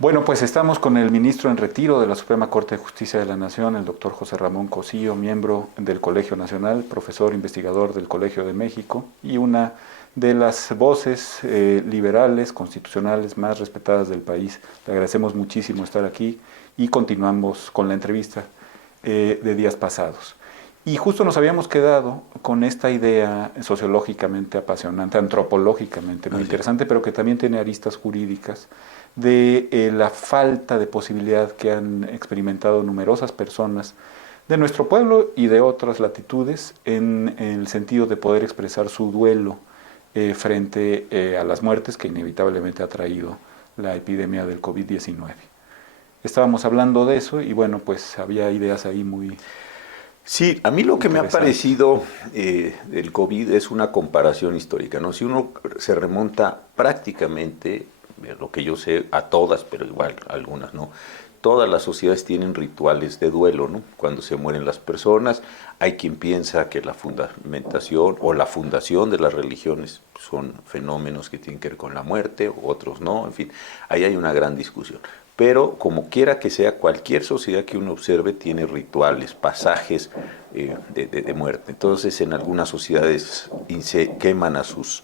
Bueno, pues estamos con el ministro en retiro de la Suprema Corte de Justicia de la Nación, el doctor José Ramón Cosío, miembro del Colegio Nacional, profesor investigador del Colegio de México y una de las voces liberales, constitucionales más respetadas del país. Le agradecemos muchísimo estar aquí y continuamos con la entrevista de días pasados. Y justo nos habíamos quedado con esta idea sociológicamente apasionante, antropológicamente muy interesante, pero que también tiene aristas jurídicas, de la falta de posibilidad que han experimentado numerosas personas de nuestro pueblo y de otras latitudes en el sentido de poder expresar su duelo frente a las muertes que inevitablemente ha traído la epidemia del COVID-19. Estábamos hablando de eso y bueno, pues había ideas ahí muy... Sí, a mí lo que me ha parecido del COVID es una comparación histórica, ¿no? Si uno se remonta prácticamente, lo que yo sé, a todas, pero igual algunas no, todas las sociedades tienen rituales de duelo, ¿no? Cuando se mueren las personas, hay quien piensa que la fundamentación o la fundación de las religiones son fenómenos que tienen que ver con la muerte, otros no, en fin, ahí hay una gran discusión. Pero como quiera que sea, cualquier sociedad que uno observe tiene rituales, pasajes de muerte. Entonces, en algunas sociedades se queman a sus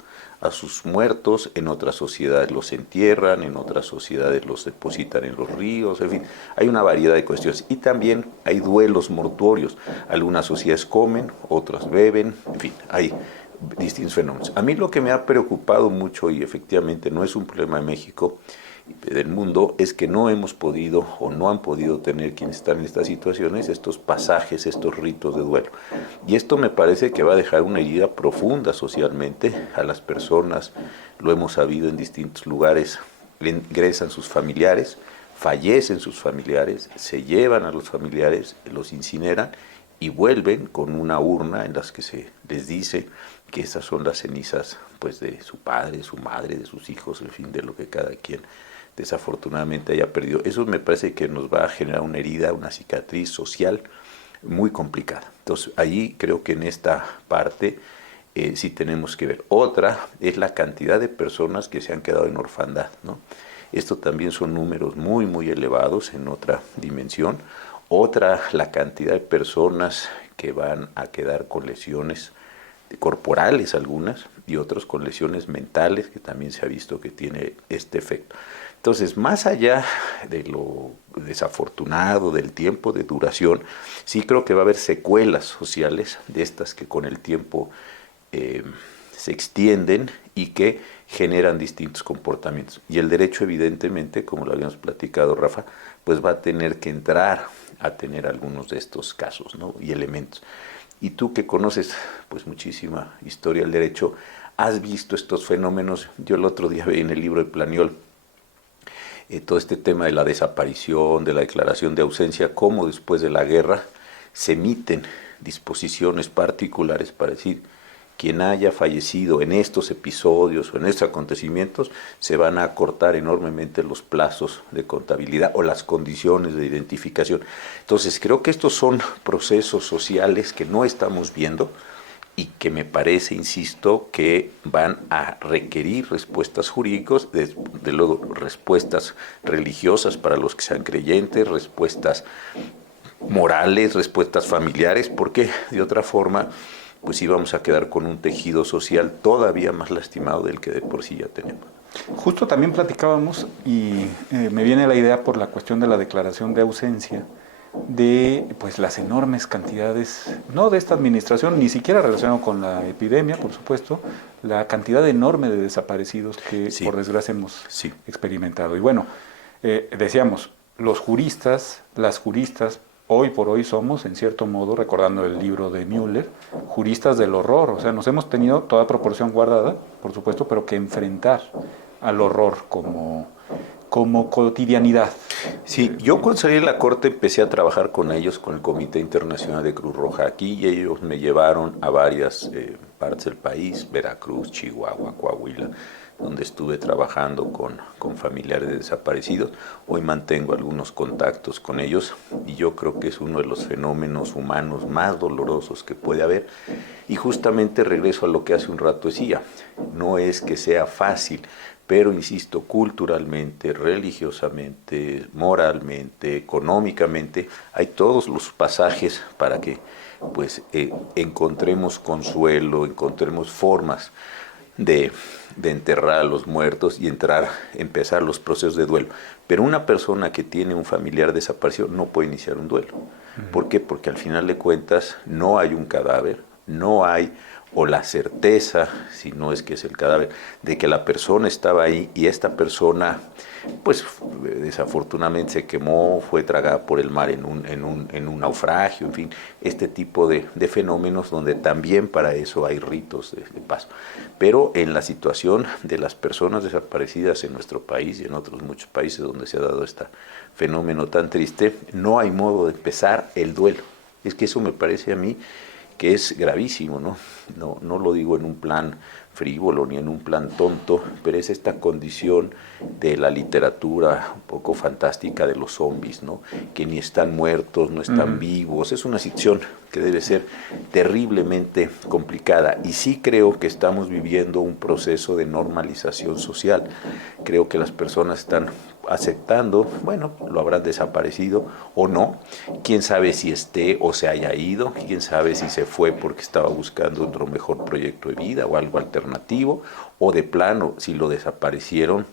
muertos, en otras sociedades los entierran, en otras sociedades los depositan en los ríos, en fin, hay una variedad de cuestiones. Y también hay duelos mortuorios. Algunas sociedades comen, otras beben, en fin, hay distintos fenómenos. A mí lo que me ha preocupado mucho, y efectivamente no es un problema de México, del mundo, es que no hemos podido o no han podido tener quienes están en estas situaciones estos pasajes, estos ritos de duelo. Y esto me parece que va a dejar una herida profunda socialmente a las personas, lo hemos sabido en distintos lugares, ingresan sus familiares, fallecen sus familiares, se llevan a los familiares, los incineran y vuelven con una urna en las que se les dice que esas son las cenizas pues de su padre, su madre, de sus hijos, en fin, de lo que cada quien desafortunadamente haya perdido. Eso me parece que nos va a generar una herida, una cicatriz social muy complicada. Entonces, ahí creo que en esta parte sí tenemos que ver. Otra es la cantidad de personas que se han quedado en orfandad, ¿no? Esto también son números muy, muy elevados en otra dimensión. Otra, la cantidad de personas que van a quedar con lesiones corporales algunas y otros con lesiones mentales, que también se ha visto que tiene este efecto. Entonces, más allá de lo desafortunado, del tiempo de duración, sí creo que va a haber secuelas sociales de estas que con el tiempo se extienden y que generan distintos comportamientos. Y el derecho, evidentemente, como lo habíamos platicado, Rafa, pues va a tener que entrar a tener algunos de estos casos, ¿no? Y elementos. Y tú que conoces pues muchísima historia del derecho, has visto estos fenómenos. Yo el otro día vi en el libro de Planiol todo este tema de la desaparición, de la declaración de ausencia, cómo después de la guerra se emiten disposiciones particulares para decir quien haya fallecido en estos episodios o en estos acontecimientos, se van a acortar enormemente los plazos de contabilidad o las condiciones de identificación. Entonces, creo que estos son procesos sociales que no estamos viendo y que me parece, insisto, que van a requerir respuestas jurídicas, de luego respuestas religiosas para los que sean creyentes, respuestas morales, respuestas familiares, porque de otra forma pues íbamos a quedar con un tejido social todavía más lastimado del que de por sí ya tenemos. Justo también platicábamos y me viene la idea por la cuestión de la declaración de ausencia, de pues las enormes cantidades, no de esta administración, ni siquiera relacionado con la epidemia, por supuesto, la cantidad enorme de desaparecidos que sí, por desgracia hemos sí, experimentado. Y bueno, decíamos, los juristas, las juristas, hoy por hoy somos, en cierto modo, recordando el libro de Müller, juristas del horror. O sea, nos hemos tenido toda proporción guardada, por supuesto, pero que enfrentar al horror como cotidianidad. Sí, yo cuando salí de la corte empecé a trabajar con ellos, con el Comité Internacional de Cruz Roja aquí, y ellos me llevaron a varias partes del país, Veracruz, Chihuahua, Coahuila, donde estuve trabajando con familiares de desaparecidos. Hoy mantengo algunos contactos con ellos y yo creo que es uno de los fenómenos humanos más dolorosos que puede haber. Y justamente regreso a lo que hace un rato decía, no es que sea fácil pero insisto, culturalmente, religiosamente, moralmente, económicamente, hay todos los pasajes para que pues encontremos consuelo, encontremos formas de enterrar a los muertos y empezar los procesos de duelo. Pero una persona que tiene un familiar desaparecido no puede iniciar un duelo. ¿Por qué? Porque al final de cuentas no hay un cadáver, no hay o la certeza, si no es que es el cadáver, de que la persona estaba ahí y esta persona, pues desafortunadamente se quemó, fue tragada por el mar en un naufragio, en fin, este tipo de fenómenos donde también para eso hay ritos de paso. Pero en la situación de las personas desaparecidas en nuestro país y en otros muchos países donde se ha dado este fenómeno tan triste, no hay modo de empezar el duelo. Es que eso me parece a mí que es gravísimo, ¿no? No lo digo en un plan frívolo ni en un plan tonto, pero es esta condición de la literatura un poco fantástica de los zombies, ¿no? Que ni están muertos, no están vivos. Es una situación que debe ser terriblemente complicada. Y sí creo que estamos viviendo un proceso de normalización social. Creo que las personas están aceptando, bueno, lo habrán desaparecido o no, quién sabe si esté o se haya ido, quién sabe si se fue porque estaba buscando otro mejor proyecto de vida o algo alternativo, o de plano, si lo desaparecieron,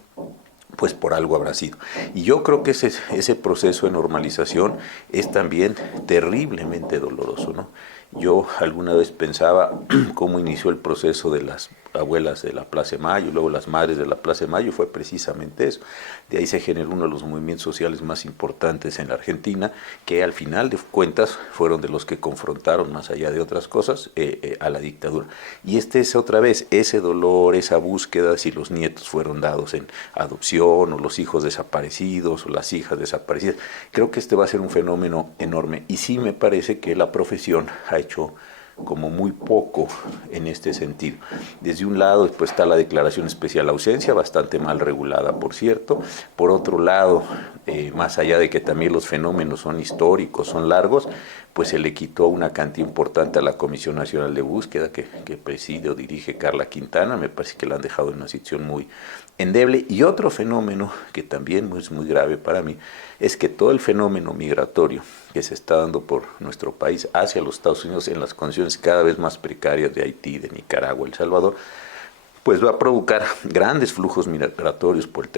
pues por algo habrá sido. Y yo creo que ese proceso de normalización es también terriblemente doloroso, ¿no? Yo alguna vez pensaba cómo inició el proceso de las abuelas de la Plaza de Mayo, luego las madres de la Plaza de Mayo, fue precisamente eso. De ahí se generó uno de los movimientos sociales más importantes en la Argentina, que al final de cuentas fueron de los que confrontaron, más allá de otras cosas, a la dictadura. Y este es otra vez ese dolor, esa búsqueda, si los nietos fueron dados en adopción, o los hijos desaparecidos, o las hijas desaparecidas. Creo que este va a ser un fenómeno enorme. Y sí me parece que la profesión ha hecho como muy poco en este sentido. Desde un lado, después está la declaración especial de ausencia, bastante mal regulada, por cierto. Por otro lado, más allá de que también los fenómenos son históricos, son largos, pues se le quitó una cantidad importante a la Comisión Nacional de Búsqueda que preside o dirige Carla Quintana. Me parece que la han dejado en una situación muy endeble. Y otro fenómeno que también es muy grave para mí es que todo el fenómeno migratorio que se está dando por nuestro país hacia los Estados Unidos en las condiciones cada vez más precarias de Haití, de Nicaragua, El Salvador, pues va a provocar grandes flujos migratorios por el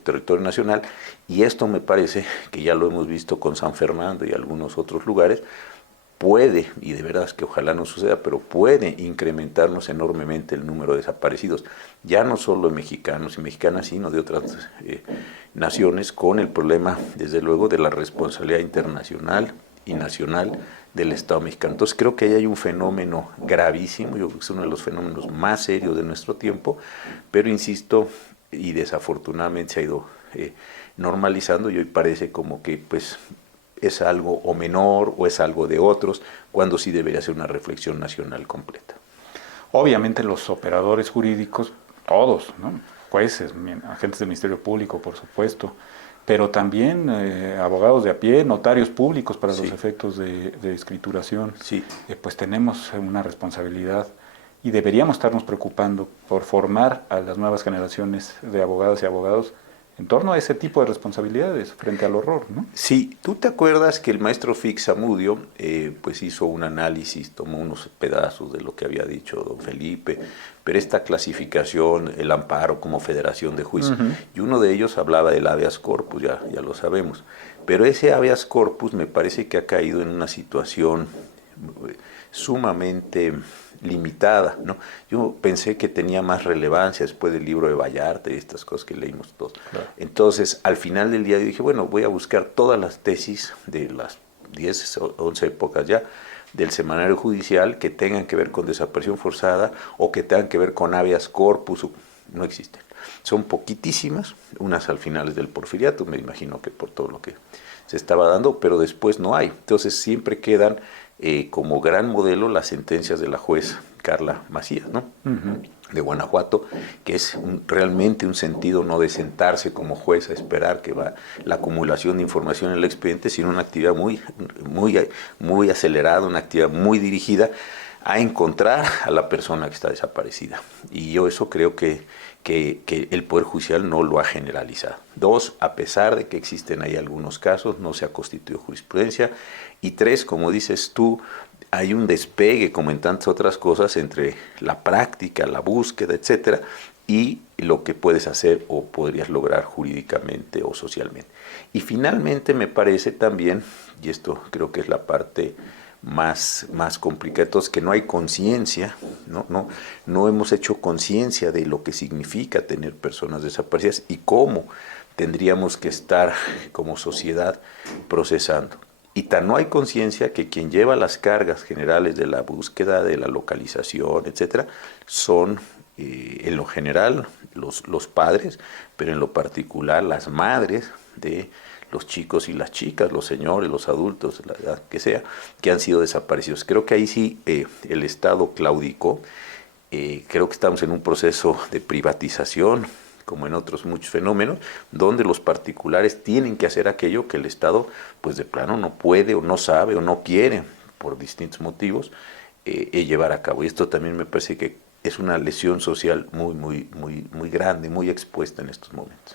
territorio nacional, y esto me parece que ya lo hemos visto con San Fernando y algunos otros lugares, puede, y de verdad es que ojalá no suceda, pero puede incrementarnos enormemente el número de desaparecidos, ya no solo de mexicanos y mexicanas, sino de otras naciones, con el problema, desde luego, de la responsabilidad internacional y nacional del Estado mexicano. Entonces creo que ahí hay un fenómeno gravísimo, yo creo que es uno de los fenómenos más serios de nuestro tiempo, pero insisto, y desafortunadamente se ha ido normalizando, y hoy parece como que pues es algo o menor o es algo de otros, cuando sí debería ser una reflexión nacional completa. Obviamente los operadores jurídicos, todos, ¿no? Jueces, agentes del Ministerio Público, por supuesto, pero también abogados de a pie, notarios públicos para los efectos de escrituración, pues tenemos una responsabilidad y deberíamos estarnos preocupando por formar a las nuevas generaciones de abogadas y abogados en torno a ese tipo de responsabilidades frente al horror, ¿no? Sí, ¿tú te acuerdas que el maestro Fix Zamudio pues hizo un análisis, tomó unos pedazos de lo que había dicho don Felipe, pero esta clasificación, el amparo como federación de juicio, y uno de ellos hablaba del habeas corpus, ya lo sabemos, pero ese habeas corpus me parece que ha caído en una situación sumamente limitada, ¿no? Yo pensé que tenía más relevancia después del libro de Vallarta y estas cosas que leímos todos. Claro. Entonces, al final del día yo dije, bueno, voy a buscar todas las tesis de las 10 o 11 épocas ya del semanario judicial que tengan que ver con desaparición forzada o que tengan que ver con habeas corpus. No existen. Son poquitísimas, unas al finales del Porfiriato, me imagino que por todo lo que se estaba dando, pero después no hay. Entonces siempre quedan como gran modelo las sentencias de la juez Carla Macías, ¿no? De Guanajuato, que es realmente un sentido no de sentarse como juez a esperar que va la acumulación de información en el expediente, sino una actividad muy acelerada, una actividad muy dirigida a encontrar a la persona que está desaparecida. Y yo eso creo que el Poder Judicial no lo ha generalizado. Dos, a pesar de que existen ahí algunos casos, no se ha constituido jurisprudencia. Y tres, como dices tú, hay un despegue, como en tantas otras cosas, entre la práctica, la búsqueda, etcétera, y lo que puedes hacer o podrías lograr jurídicamente o socialmente. Y finalmente me parece también, y esto creo que es la parte más complicada, entonces, que no hay conciencia, no hemos hecho conciencia de lo que significa tener personas desaparecidas y cómo tendríamos que estar como sociedad procesando. Y tan no hay conciencia que quien lleva las cargas generales de la búsqueda, de la localización, etcétera, son en lo general los padres, pero en lo particular las madres de los chicos y las chicas, los señores, los adultos, la edad que sea, que han sido desaparecidos. Creo que ahí sí el Estado claudicó. Creo que estamos en un proceso de privatización, como en otros muchos fenómenos, donde los particulares tienen que hacer aquello que el Estado, pues de plano no puede o no sabe o no quiere, por distintos motivos, llevar a cabo. Y esto también me parece que es una lesión social muy grande, muy expuesta en estos momentos.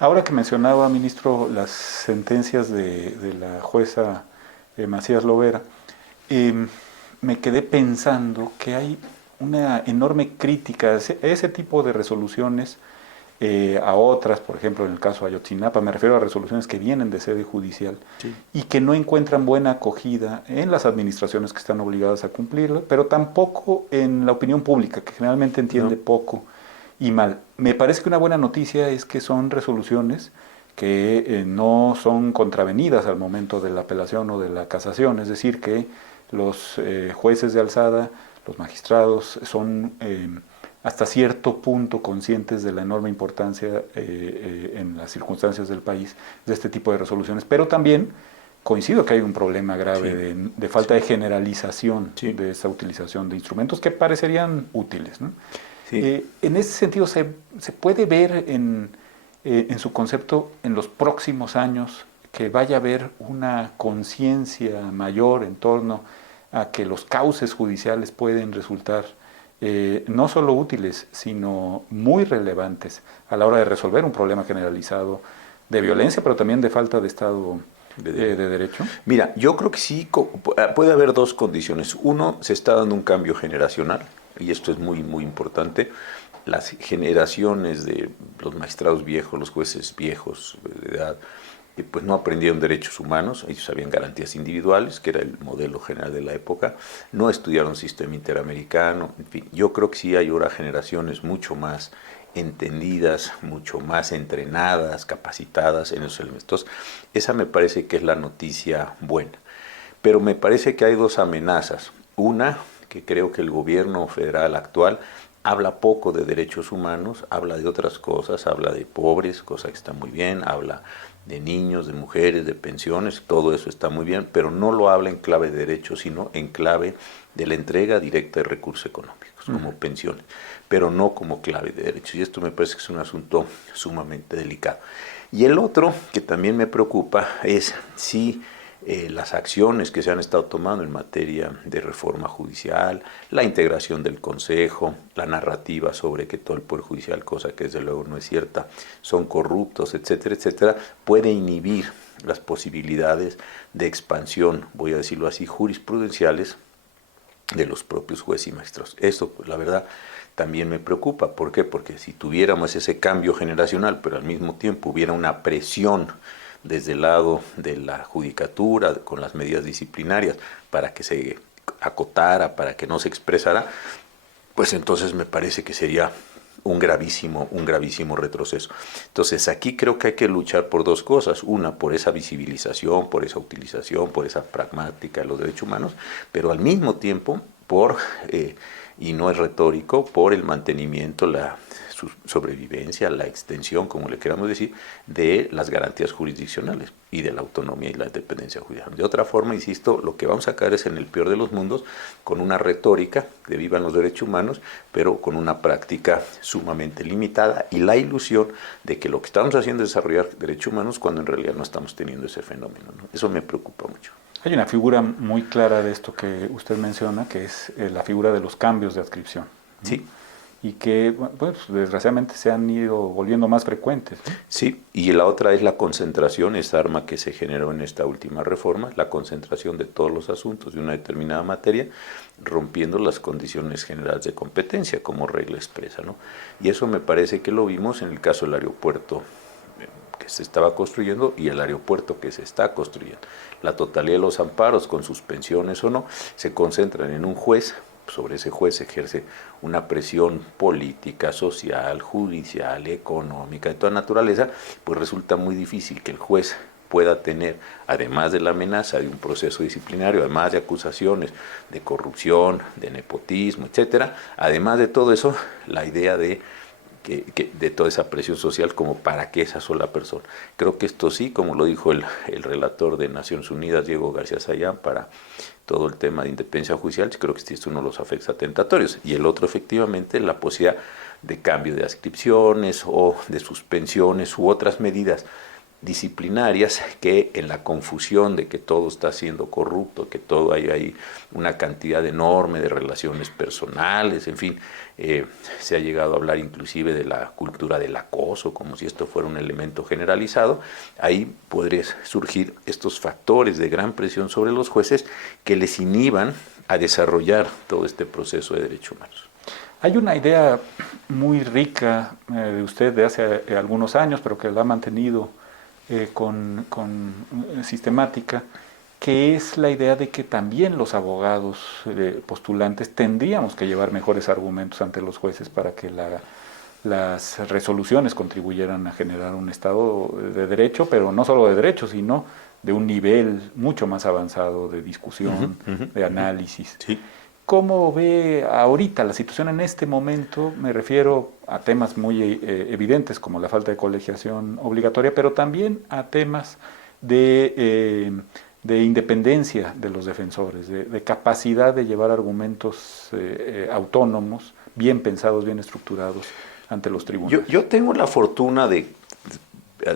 Ahora que mencionaba, ministro, las sentencias de la jueza Macías Lovera, me quedé pensando que hay una enorme crítica a ese tipo de resoluciones, a otras, por ejemplo, en el caso de Ayotzinapa, me refiero a resoluciones que vienen de sede judicial, sí, y que no encuentran buena acogida en las administraciones que están obligadas a cumplirlo, pero tampoco en la opinión pública, que generalmente entiende poco y mal. Me parece que una buena noticia es que son resoluciones que no son contravenidas al momento de la apelación o de la casación, es decir, que los jueces de alzada, los magistrados, son hasta cierto punto conscientes de la enorme importancia en las circunstancias del país de este tipo de resoluciones, pero también coincido que hay un problema grave de falta de generalización de esa utilización de instrumentos que parecerían útiles, ¿no? En ese sentido, ¿se puede ver en su concepto en los próximos años que vaya a haber una conciencia mayor en torno a que los cauces judiciales pueden resultar no solo útiles, sino muy relevantes a la hora de resolver un problema generalizado de violencia, pero también de falta de Estado de Derecho? Mira, yo creo que sí, puede haber dos condiciones. Uno, se está dando un cambio generacional, y esto es muy importante. Las generaciones de los magistrados viejos, los jueces viejos de edad, pues no aprendieron derechos humanos, ellos sabían garantías individuales, que era el modelo general de la época, no estudiaron sistema interamericano, en fin, yo creo que sí hay ahora generaciones mucho más entendidas, mucho más entrenadas, capacitadas en esos elementos. Esa me parece que es la noticia buena, pero me parece que hay dos amenazas. Una, que creo que el gobierno federal actual habla poco de derechos humanos, habla de otras cosas, habla de pobres, cosa que está muy bien, habla de niños, de mujeres, de pensiones, todo eso está muy bien, pero no lo habla en clave de derechos, sino en clave de la entrega directa de recursos económicos, como pensiones, pero no como clave de derechos. Y esto me parece que es un asunto sumamente delicado. Y el otro, que también me preocupa, es si las acciones que se han estado tomando en materia de reforma judicial, la integración del Consejo, la narrativa sobre que todo el Poder Judicial, cosa que desde luego no es cierta, son corruptos, etcétera, etcétera, puede inhibir las posibilidades de expansión, voy a decirlo así, jurisprudenciales de los propios jueces y magistrados. Esto, pues, la verdad, también me preocupa. ¿Por qué? Porque si tuviéramos ese cambio generacional, pero al mismo tiempo hubiera una presión desde el lado de la judicatura, con las medidas disciplinarias, para que se acotara, para que no se expresara, pues entonces me parece que sería un gravísimo retroceso. Entonces aquí creo que hay que luchar por dos cosas. Una, por esa visibilización, por esa utilización, por esa pragmática de los derechos humanos, pero al mismo tiempo por, y no es retórico, por el mantenimiento, la sobrevivencia, la extensión, como le queramos decir, de las garantías jurisdiccionales y de la autonomía y la independencia judicial. De otra forma, insisto, lo que vamos a caer es en el peor de los mundos, con una retórica de vivan los derechos humanos, pero con una práctica sumamente limitada y la ilusión de que lo que estamos haciendo es desarrollar derechos humanos cuando en realidad no estamos teniendo ese fenómeno, ¿no? Eso me preocupa mucho. Hay una figura muy clara de esto que usted menciona, que es la figura de los cambios de adscripción, ¿no? Sí. Y que, pues, desgraciadamente se han ido volviendo más frecuentes, ¿no? Sí, y la otra es la concentración, esa arma que se generó en esta última reforma, la concentración de todos los asuntos de una determinada materia, rompiendo las condiciones generales de competencia como regla expresa, ¿no? Y eso me parece que lo vimos en el caso del aeropuerto que se estaba construyendo y el aeropuerto que se está construyendo. La totalidad de los amparos, con suspensiones o no, se concentran en un juez. Sobre ese juez se ejerce una presión política, social, judicial, económica, de toda naturaleza, pues resulta muy difícil que el juez pueda tener, además de la amenaza de un proceso disciplinario, además de acusaciones de corrupción, de nepotismo, etcétera, además de todo eso, la idea de toda esa presión social como para que esa sola persona. Creo que esto sí, como lo dijo el relator de Naciones Unidas, Diego García Sayán, para todo el tema de independencia judicial, creo que este es uno de los afectos atentatorios. Y el otro, efectivamente, la posibilidad de cambio de adscripciones o de suspensiones u otras medidas disciplinarias que en la confusión de que todo está siendo corrupto, que todo hay ahí una cantidad enorme de relaciones personales, en fin, se ha llegado a hablar inclusive de la cultura del acoso, como si esto fuera un elemento generalizado. Ahí podrían surgir estos factores de gran presión sobre los jueces que les inhiban a desarrollar todo este proceso de derechos humanos. Hay una idea muy rica de usted de hace algunos años, pero que la ha mantenido con sistemática, que es la idea de que también los abogados postulantes tendríamos que llevar mejores argumentos ante los jueces para que las resoluciones contribuyeran a generar un Estado de derecho, pero no solo de derecho, sino de un nivel mucho más avanzado de discusión, de análisis. Sí. ¿Cómo ve ahorita la situación en este momento? Me refiero a temas muy evidentes como la falta de colegiación obligatoria, pero también a temas de independencia de los defensores, de capacidad de llevar argumentos autónomos, bien pensados, bien estructurados ante los tribunales. Yo tengo la fortuna de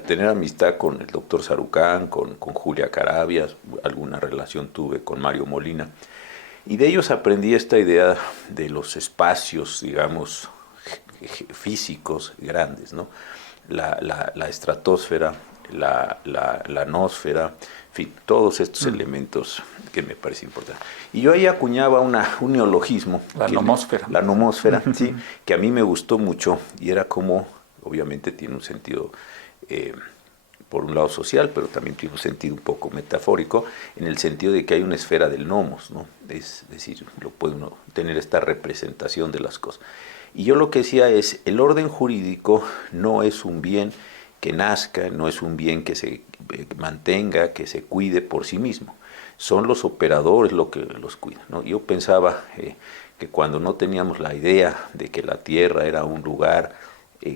tener amistad con el doctor Sarucán, con Julia Carabias, alguna relación tuve con Mario Molina. Y de ellos aprendí esta idea de los espacios, digamos, físicos grandes, ¿no? La estratosfera, la nosfera, en fin, todos estos elementos que me parece importante. Y yo ahí acuñaba un neologismo. La nomósfera. La nomósfera, sí, que a mí me gustó mucho y era como, obviamente tiene un sentido por un lado social, pero también tiene un sentido un poco metafórico, en el sentido de que hay una esfera del nomos, ¿no? Es decir, lo puede uno tener esta representación de las cosas. Y yo lo que decía es, el orden jurídico no es un bien que nazca, no es un bien que se mantenga, que se cuide por sí mismo. Son los operadores los que los cuidan, ¿no? Yo pensaba que cuando no teníamos la idea de que la tierra era un lugar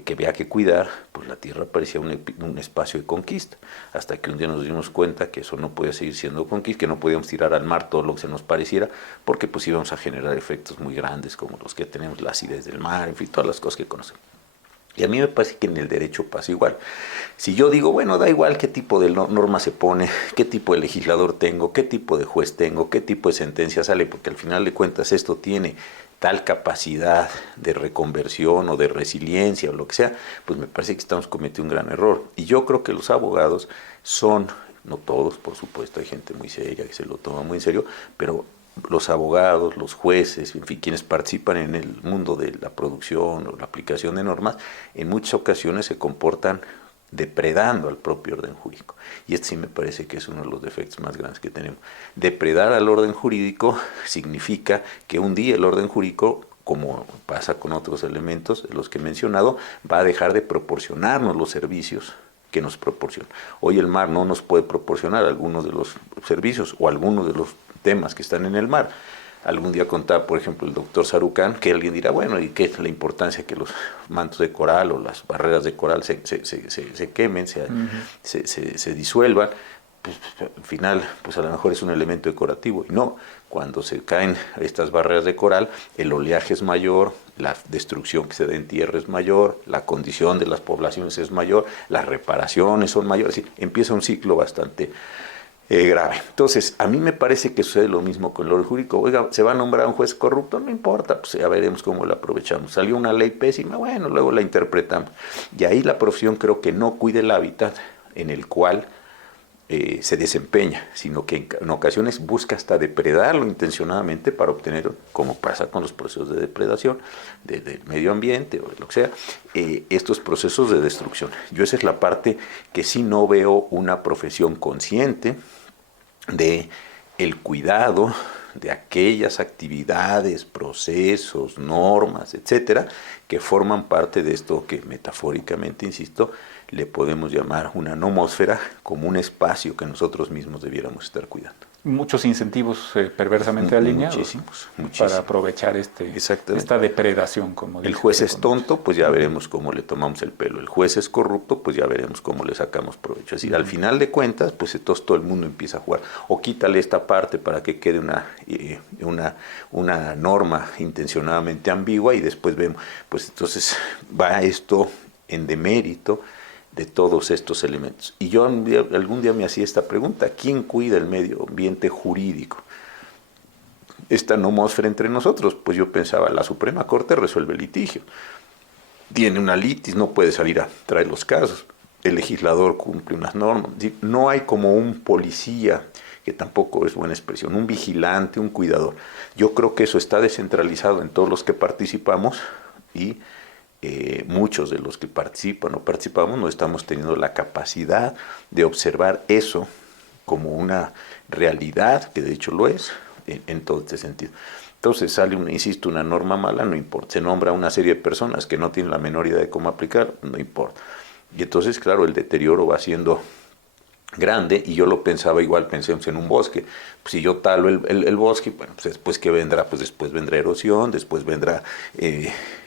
que había que cuidar, pues la tierra parecía un espacio de conquista, hasta que un día nos dimos cuenta que eso no podía seguir siendo conquista, que no podíamos tirar al mar todo lo que se nos pareciera, porque pues íbamos a generar efectos muy grandes como los que tenemos, la acidez del mar, en fin, todas las cosas que conocemos. Y a mí me parece que en el derecho pasa igual. Si yo digo, bueno, da igual qué tipo de norma se pone, qué tipo de legislador tengo, qué tipo de juez tengo, qué tipo de sentencia sale, porque al final de cuentas esto tiene tal capacidad de reconversión o de resiliencia o lo que sea, pues me parece que estamos cometiendo un gran error. Y yo creo que los abogados son, no todos, por supuesto, hay gente muy seria que se lo toma muy en serio, pero los abogados, los jueces, en fin, quienes participan en el mundo de la producción o la aplicación de normas, en muchas ocasiones se comportan depredando al propio orden jurídico. Y este sí me parece que es uno de los defectos más grandes que tenemos. Depredar al orden jurídico significa que un día el orden jurídico, como pasa con otros elementos de los que he mencionado, va a dejar de proporcionarnos los servicios que nos proporciona. Hoy el mar no nos puede proporcionar algunos de los servicios o algunos de los temas que están en el mar. Algún día contaba, por ejemplo, el doctor Sarucán, que alguien dirá, bueno, ¿y qué es la importancia que los mantos de coral o las barreras de coral se quemen, se disuelvan? Pues, al final, pues a lo mejor es un elemento decorativo. Y no, cuando se caen estas barreras de coral, el oleaje es mayor, la destrucción que se da en tierra es mayor, la condición de las poblaciones es mayor, las reparaciones son mayores. Empieza un ciclo bastante grave. Entonces, a mí me parece que sucede lo mismo con el orden jurídico. Oiga, ¿se va a nombrar un juez corrupto? No importa, pues ya veremos cómo lo aprovechamos. Salió una ley pésima, bueno, luego la interpretamos. Y ahí la profesión creo que no cuida el hábitat en el cual se desempeña, sino que en ocasiones busca hasta depredarlo intencionadamente para obtener, como pasa con los procesos de depredación del medio ambiente o de lo que sea, estos procesos de destrucción. Yo esa es la parte que sí no veo una profesión consciente de el cuidado de aquellas actividades, procesos, normas, etcétera, que forman parte de esto que metafóricamente, insisto, le podemos llamar una nomósfera, como un espacio que nosotros mismos debiéramos estar cuidando. Muchos incentivos perversamente alineados Muchísimos. para aprovechar esta depredación. Como el juez es tonto, pues ya veremos cómo le tomamos el pelo. El juez es corrupto, pues ya veremos cómo le sacamos provecho. Es decir, al final de cuentas, pues entonces todo el mundo empieza a jugar. O quítale esta parte para que quede una norma intencionadamente ambigua y después vemos, pues entonces va esto en demérito de todos estos elementos. Y yo algún día me hacía esta pregunta: ¿quién cuida el medio ambiente jurídico? Esta nomósfera entre nosotros. Pues yo pensaba, la Suprema Corte resuelve el litigio. Tiene una litis, no puede salir a traer los casos. El legislador cumple unas normas. No hay como un policía, que tampoco es buena expresión, un vigilante, un cuidador. Yo creo que eso está descentralizado en todos los que participamos y muchos de los que participan o participamos no estamos teniendo la capacidad de observar eso como una realidad, que de hecho lo es, en todo este sentido. Entonces sale, insisto, una norma mala, no importa. Se nombra una serie de personas que no tienen la menor idea de cómo aplicar, no importa. Y entonces, claro, el deterioro va siendo grande, y yo lo pensaba igual, pensemos en un bosque. Pues si yo talo el bosque, bueno, pues después ¿qué vendrá? Pues después vendrá erosión, después vendrá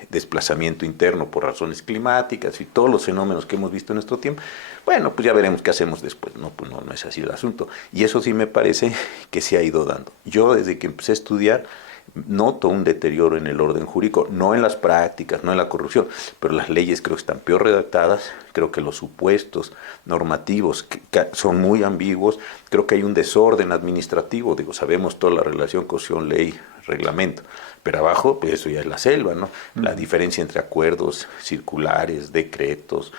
desplazamiento interno por razones climáticas y todos los fenómenos que hemos visto en nuestro tiempo. Bueno, pues ya veremos qué hacemos después. No, pues no es así el asunto. Y eso sí me parece que se ha ido dando. Yo desde que empecé a estudiar noto un deterioro en el orden jurídico, no en las prácticas, no en la corrupción, pero las leyes creo que están peor redactadas, creo que los supuestos normativos que son muy ambiguos, creo que hay un desorden administrativo, sabemos toda la relación constitución, ley, reglamento, pero abajo, pues eso ya es la selva, ¿no? La diferencia entre acuerdos, circulares, decretos,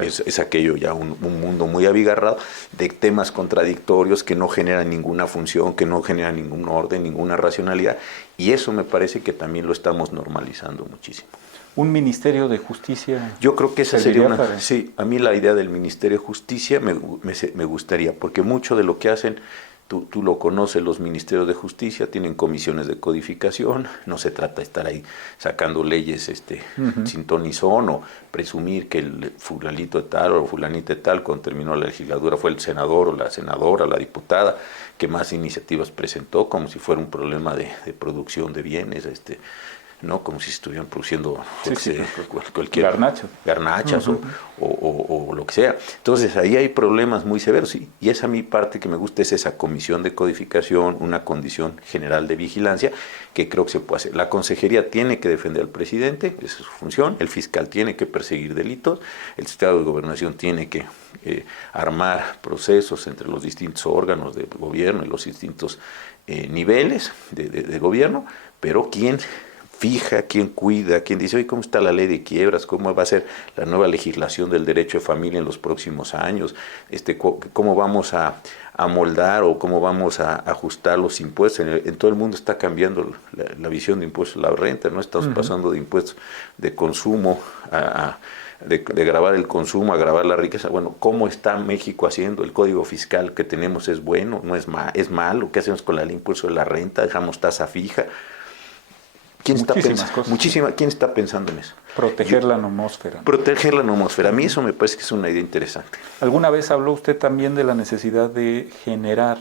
es aquello ya un mundo muy abigarrado de temas contradictorios que no generan ninguna función, que no generan ningún orden, ninguna racionalidad, y eso me parece que también lo estamos normalizando muchísimo. ¿Un Ministerio de Justicia? Yo creo que esa sería una... Sí, a mí la idea del Ministerio de Justicia me gustaría, porque mucho de lo que hacen... Tú lo conoces, los ministerios de justicia tienen comisiones de codificación, no se trata de estar ahí sacando leyes sin ton ni son, o presumir que el fulanito de tal o fulanita de tal, cuando terminó la legislatura, fue el senador o la senadora, la diputada, que más iniciativas presentó, como si fuera un problema de producción de bienes, ¿no? Como si estuvieran produciendo cualquier garnachas o lo que sea. Entonces ahí hay problemas muy severos, y esa mi parte que me gusta es esa comisión de codificación, una condición general de vigilancia que creo que se puede hacer. La consejería tiene que defender al presidente, esa es su función, el fiscal tiene que perseguir delitos, el Estado de Gobernación tiene que armar procesos entre los distintos órganos de gobierno y los distintos niveles de gobierno, pero ¿quién fija, quién cuida, quién dice, oye, ¿cómo está la ley de quiebras? ¿Cómo va a ser la nueva legislación del derecho de familia en los próximos años? ¿Cómo vamos a moldar o cómo vamos a ajustar los impuestos? En todo el mundo está cambiando la visión de impuestos a la renta, ¿no? Estamos pasando de impuestos de consumo de gravar el consumo a gravar la riqueza. Bueno, ¿cómo está México haciendo? ¿El código fiscal que tenemos es bueno? ¿No es malo? ¿Qué hacemos con el impuesto de la renta? ¿Dejamos tasa fija? ¿Quién está pensando en eso? Proteger la nomósfera. Proteger la nomósfera. A mí eso me parece que es una idea interesante. ¿Alguna vez habló usted también de la necesidad de generar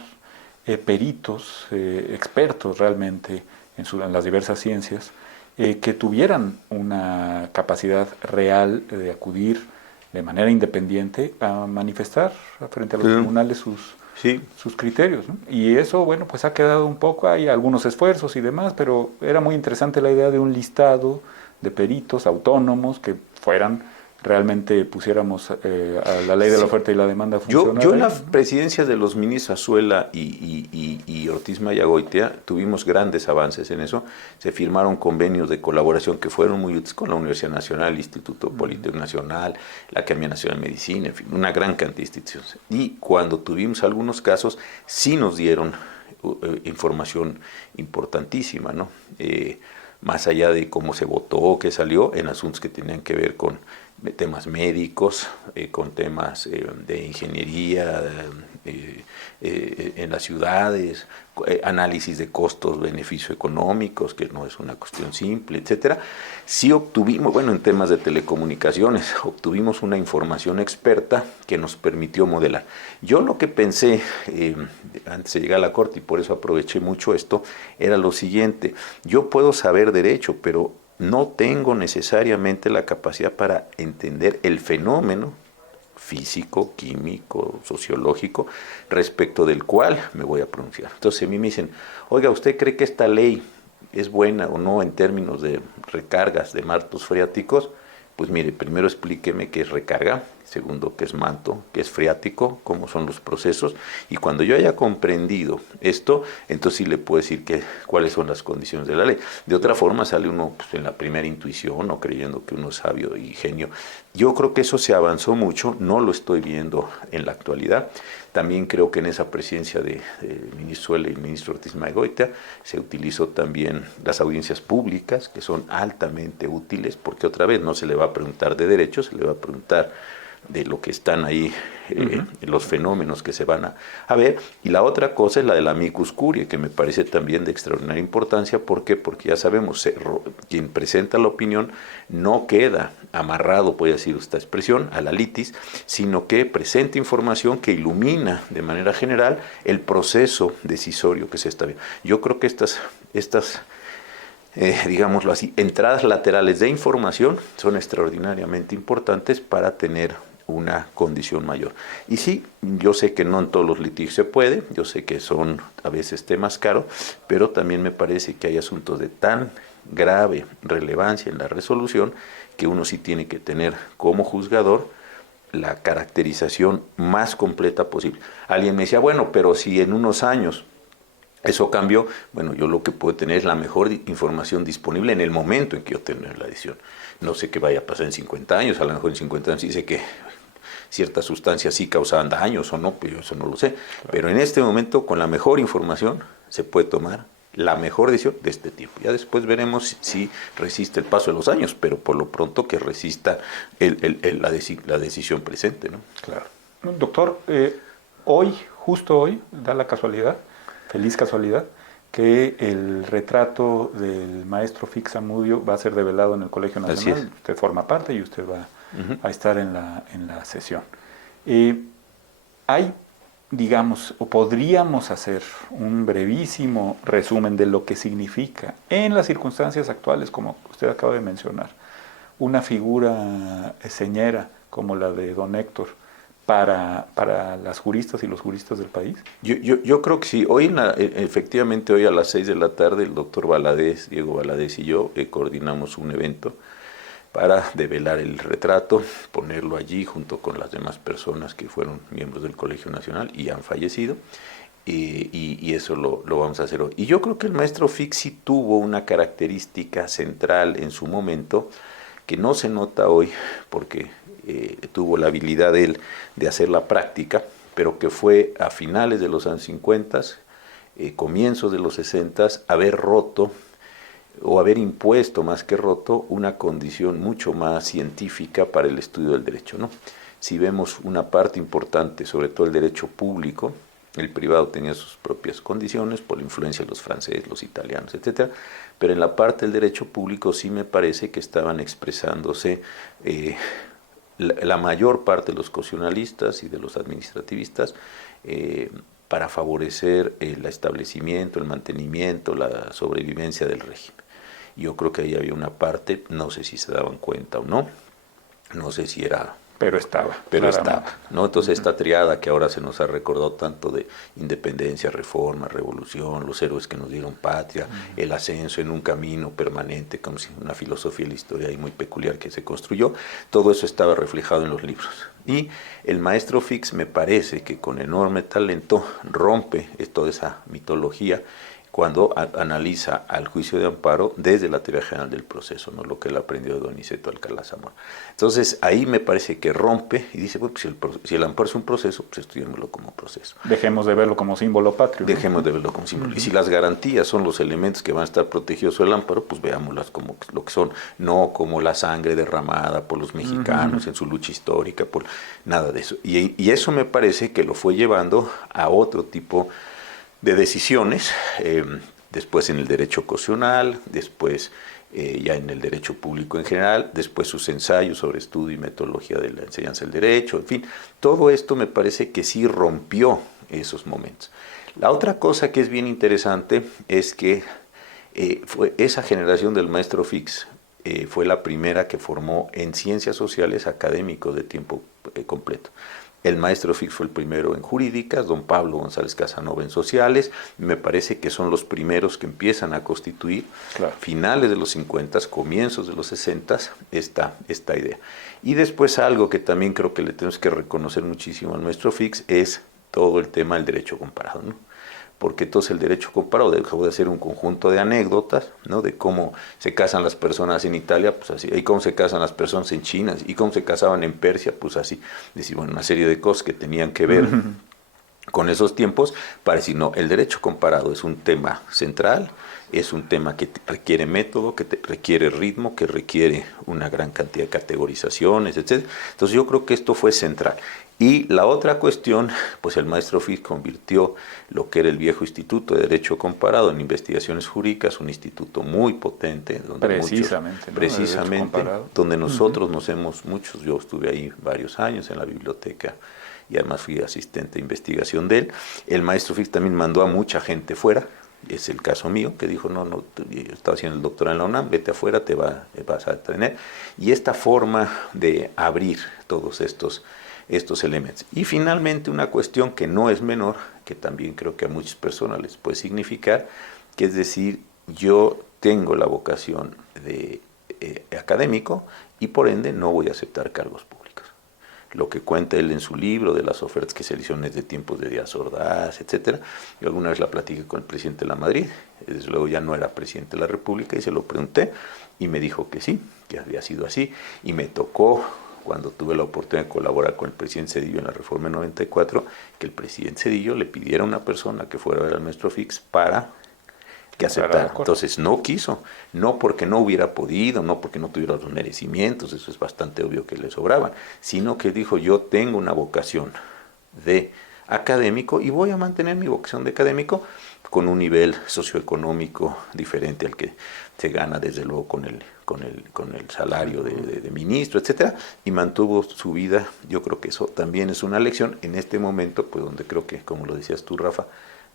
peritos, expertos realmente en las diversas ciencias, que tuvieran una capacidad real de acudir de manera independiente a manifestar frente a los tribunales sus criterios, ¿no? Y eso, bueno, pues ha quedado un poco, hay algunos esfuerzos y demás, pero era muy interesante la idea de un listado de peritos autónomos que fueran realmente pusiéramos a la ley de la oferta y la demanda a funcionar. Yo en la presidencia de los ministros Azuela y Ortiz Mayagoitia tuvimos grandes avances en eso. Se firmaron convenios de colaboración que fueron muy útiles con la Universidad Nacional, el Instituto Politécnico Nacional, la Academia Nacional de Medicina, en fin, una gran cantidad de instituciones. Y cuando tuvimos algunos casos, sí nos dieron información importantísima, ¿no? Más allá de cómo se votó, qué salió, en asuntos que tenían que ver con temas médicos, con temas de ingeniería en las ciudades, análisis de costos, beneficios económicos, que no es una cuestión simple, etcétera. Sí obtuvimos, bueno, en temas de telecomunicaciones, obtuvimos una información experta que nos permitió modelar. Yo lo que pensé, antes de llegar a la Corte, y por eso aproveché mucho esto, era lo siguiente: yo puedo saber derecho, pero no tengo necesariamente la capacidad para entender el fenómeno físico, químico, sociológico, respecto del cual me voy a pronunciar. Entonces a mí me dicen, oiga, ¿usted cree que esta ley es buena o no en términos de recargas de mantos freáticos? Pues mire, primero explíqueme qué es recarga, segundo qué es manto, qué es freático, cómo son los procesos, y cuando yo haya comprendido esto, entonces sí le puedo decir cuáles son las condiciones de la ley. De otra forma sale uno pues, en la primera intuición o creyendo que uno es sabio y genio. Yo creo que eso se avanzó mucho, no lo estoy viendo en la actualidad. También creo que en esa presidencia de ministro Suela y el ministro Ortiz Mayagoitia se utilizó también las audiencias públicas, que son altamente útiles, porque otra vez no se le va a preguntar de derechos, se le va a preguntar de lo que están ahí, los fenómenos que se van a ver. Y la otra cosa es la de la amicus curiae, que me parece también de extraordinaria importancia. ¿Por qué? Porque ya sabemos, quien presenta la opinión no queda amarrado, puede decir esta expresión, a la litis, sino que presenta información que ilumina de manera general el proceso decisorio que se está viendo. Yo creo que estas digámoslo así, entradas laterales de información son extraordinariamente importantes para tener una condición mayor. Y sí, yo sé que no en todos los litigios se puede, yo sé que son a veces temas caros, pero también me parece que hay asuntos de tan grave relevancia en la resolución que uno sí tiene que tener como juzgador la caracterización más completa posible. Alguien me decía, bueno, pero si en unos años eso cambió, bueno, yo lo que puedo tener es la mejor información disponible en el momento en que yo tengo la decisión. No sé qué vaya a pasar en 50 años, a lo mejor en 50 años sí sé que ciertas sustancias sí causaban daños o no, pero eso no lo sé. Claro. Pero en este momento, con la mejor información, se puede tomar la mejor decisión de este tipo. Ya después veremos si resiste el paso de los años, pero por lo pronto que resista la decisión presente, ¿no? Claro. Doctor, hoy, justo hoy, da la casualidad, feliz casualidad, que el retrato del maestro Fix Zamudio va a ser develado en el Colegio Nacional. Usted forma parte y usted va a estar en la sesión. Hay, digamos, o podríamos hacer un brevísimo resumen de lo que significa en las circunstancias actuales, como usted acaba de mencionar, una figura señera como la de don Héctor, para las juristas y los juristas del país? Yo creo que sí. Hoy, efectivamente, hoy a las 6 de la tarde, el doctor Valadez, Diego Valadez y yo coordinamos un evento para develar el retrato, ponerlo allí junto con las demás personas que fueron miembros del Colegio Nacional y han fallecido. Y eso lo vamos a hacer hoy. Y yo creo que el maestro Fix sí tuvo una característica central en su momento que no se nota hoy porque tuvo la habilidad él de hacer la práctica, pero que fue a finales de los años 50, comienzos de los 60, haber roto o haber impuesto más que roto una condición mucho más científica para el estudio del derecho, ¿no? Si vemos una parte importante, sobre todo el derecho público, el privado tenía sus propias condiciones por la influencia de los franceses, los italianos, etcétera, pero en la parte del derecho público sí me parece que estaban expresándose la mayor parte de los constitucionalistas y de los administrativistas para favorecer el establecimiento, el mantenimiento, la sobrevivencia del régimen. Yo creo que ahí había una parte, no sé si se daban cuenta o no, no sé si era Pero estaba. Pero claramente. estaba, ¿no? Entonces esta triada que ahora se nos ha recordado tanto de independencia, reforma, revolución, los héroes que nos dieron patria, el ascenso en un camino permanente, como si una filosofía de la historia ahí muy peculiar que se construyó, todo eso estaba reflejado en los libros. Y el maestro Fix me parece que con enorme talento rompe toda esa mitología cuando analiza al juicio de amparo desde la teoría general del proceso, ¿no? Lo que él aprendió de Donizeto Alcalá Zamora. Entonces ahí me parece que rompe y dice, bueno, pues si el amparo es un proceso, pues estudiémoslo como proceso. Dejemos de verlo como símbolo patrio. Dejemos de verlo como símbolo. Y si las garantías son los elementos que van a estar protegidos del amparo, pues veámoslas como lo que son, no como la sangre derramada por los mexicanos en su lucha histórica, por nada de eso. Y eso me parece que lo fue llevando a otro tipo de decisiones, después en el derecho ocasional, después ya en el derecho público en general, después sus ensayos sobre estudio y metodología de la enseñanza del derecho, en fin, todo esto me parece que sí rompió esos momentos. La otra cosa que es bien interesante es que fue esa generación del maestro Fix, fue la primera que formó en ciencias sociales académicos de tiempo completo. El maestro Fix fue el primero en jurídicas, don Pablo González Casanova en sociales, me parece que son los primeros que empiezan a constituir, finales de los 50, comienzos de los 60, esta idea. Y después algo que también creo que le tenemos que reconocer muchísimo al maestro Fix es todo el tema del derecho comparado, ¿no? Porque entonces el derecho comparado dejó de ser un conjunto de anécdotas, ¿no? De cómo se casan las personas en Italia, pues así, y cómo se casan las personas en China, y cómo se casaban en Persia, pues así, decir, bueno, una serie de cosas que tenían que ver con esos tiempos, para decir, no, el derecho comparado es un tema central, es un tema que requiere método, que requiere ritmo, que requiere una gran cantidad de categorizaciones, etc. Entonces yo creo que esto fue central. Y la otra cuestión, pues el maestro Fix convirtió lo que era el viejo Instituto de Derecho Comparado en Investigaciones Jurídicas, un instituto muy potente, donde precisamente, donde nosotros muchos, yo estuve ahí varios años en la biblioteca y además fui asistente de investigación de él. El maestro Fix también mandó a mucha gente fuera, es el caso mío, que dijo, no, yo estaba haciendo el doctorado en la UNAM, vete afuera, vas a tener. Y esta forma de abrir todos estos elementos. Y finalmente una cuestión que no es menor, que también creo que a muchas personas les puede significar, que es decir, yo tengo la vocación de académico y por ende no voy a aceptar cargos públicos. Lo que cuenta él en su libro de las ofertas que se le hicieron desde tiempos de Díaz Ordaz, etcétera. Yo alguna vez la platiqué con el presidente de la Madrid, desde luego ya no era presidente de la República, y se lo pregunté y me dijo que sí, que había sido así, y me tocó, cuando tuve la oportunidad de colaborar con el presidente Zedillo en la reforma 94, que el presidente Zedillo le pidiera a una persona que fuera a ver al maestro Fix para que aceptara. Entonces no quiso, no porque no hubiera podido, no porque no tuviera los merecimientos, eso es bastante obvio que le sobraban, sino que dijo, yo tengo una vocación de académico y voy a mantener mi vocación de académico con un nivel socioeconómico diferente al que se gana desde luego con el salario de ministro, etcétera, y mantuvo su vida. Yo creo que eso también es una lección en este momento, pues donde creo que, como lo decías tú, Rafa,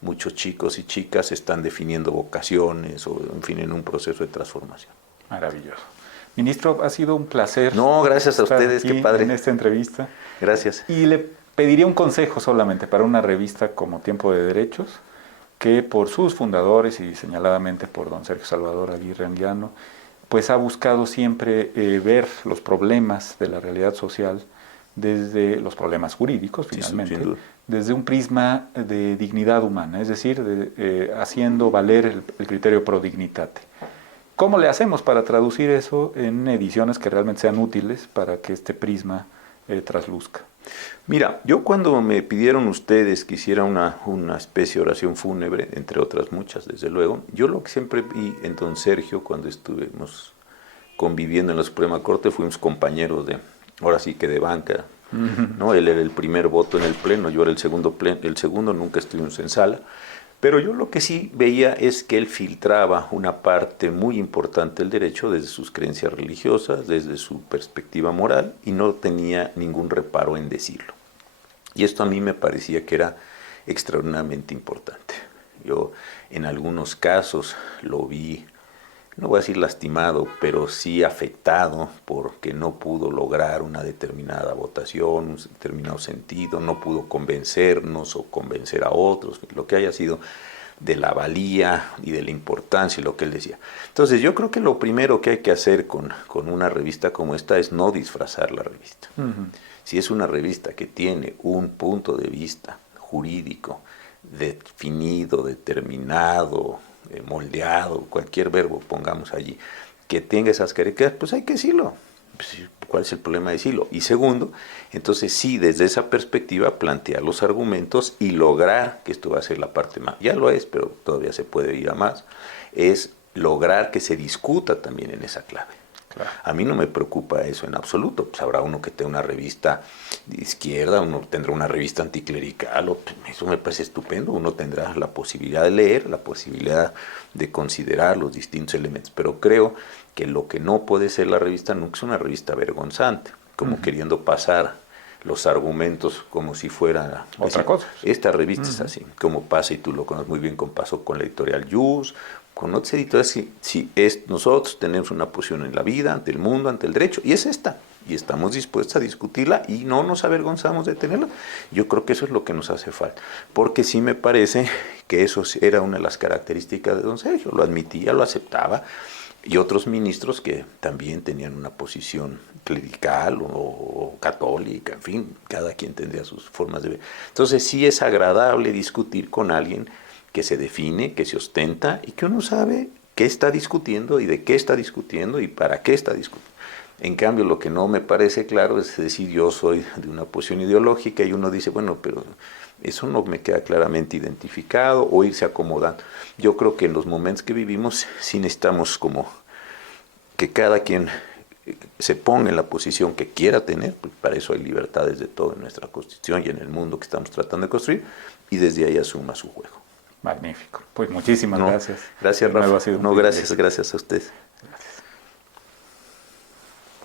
muchos chicos y chicas están definiendo vocaciones o, en fin, en un proceso de transformación. Maravilloso. Ministro, ha sido un placer. No, gracias a ustedes, qué padre. En esta entrevista. Gracias. Y le pediría un consejo solamente para una revista como Tiempo de Derechos, que por sus fundadores y señaladamente por don Sergio Salvador Aguirre Anguiano, pues ha buscado siempre ver los problemas de la realidad social desde los problemas jurídicos, finalmente, sí, desde un prisma de dignidad humana, es decir, haciendo valer el criterio pro dignitate. ¿Cómo le hacemos para traducir eso en ediciones que realmente sean útiles para que este prisma trasluzca? Mira, yo cuando me pidieron ustedes que hiciera una especie de oración fúnebre, entre otras muchas, desde luego, yo lo que siempre vi en don Sergio, cuando estuvimos conviviendo en la Suprema Corte, fuimos compañeros ahora sí que de banca, ¿no? Él era el primer voto en el pleno, yo era el segundo, nunca estuvimos en sala, pero yo lo que sí veía es que él filtraba una parte muy importante del derecho desde sus creencias religiosas, desde su perspectiva moral, y no tenía ningún reparo en decirlo. Y esto a mí me parecía que era extraordinariamente importante. Yo en algunos casos lo vi no voy a decir lastimado, pero sí afectado porque no pudo lograr una determinada votación, un determinado sentido, no pudo convencernos o convencer a otros, lo que haya sido de la valía y de la importancia y lo que él decía. Entonces yo creo que lo primero que hay que hacer con una revista como esta es no disfrazar la revista. Si es una revista que tiene un punto de vista jurídico definido, determinado, moldeado, cualquier verbo pongamos allí, que tenga esas características, pues hay que decirlo. ¿Cuál es el problema de decirlo? Y segundo, entonces sí, desde esa perspectiva, plantear los argumentos y lograr, que esto va a ser la parte más, ya lo es, pero todavía se puede ir a más, es lograr que se discuta también en esa clave. Claro. A mí no me preocupa eso en absoluto. Pues habrá uno que tenga una revista de izquierda, uno tendrá una revista anticlerical, eso me parece estupendo. Uno tendrá la posibilidad de leer, la posibilidad de considerar los distintos elementos. Pero creo que lo que no puede ser la revista nunca es una revista vergonzante, como queriendo pasar los argumentos como si fuera otra cosa. Esta revista es así, como pasa, y tú lo conoces muy bien, como pasó con la editorial Jus, con otras editoriales. Si nosotros tenemos una posición en la vida, ante el mundo, ante el derecho, y es esta, y estamos dispuestos a discutirla y no nos avergonzamos de tenerla. Yo creo que eso es lo que nos hace falta, porque sí me parece que eso era una de las características de don Sergio, lo admitía, lo aceptaba, y otros ministros que también tenían una posición clerical o católica, en fin, cada quien tendría sus formas de ver. Entonces sí es agradable discutir con alguien que se define, que se ostenta y que uno sabe qué está discutiendo y de qué está discutiendo y para qué está discutiendo. En cambio, lo que no me parece claro es decir yo soy de una posición ideológica y uno dice, bueno, pero eso no me queda claramente identificado, o irse acomodando. Yo creo que en los momentos que vivimos sí necesitamos como que cada quien se ponga en la posición que quiera tener, pues para eso hay libertades de todo en nuestra Constitución y en el mundo que estamos tratando de construir, y desde ahí asuma su juego. Magnífico. Pues muchísimas gracias. Gracias, Rafa. Gracias a usted.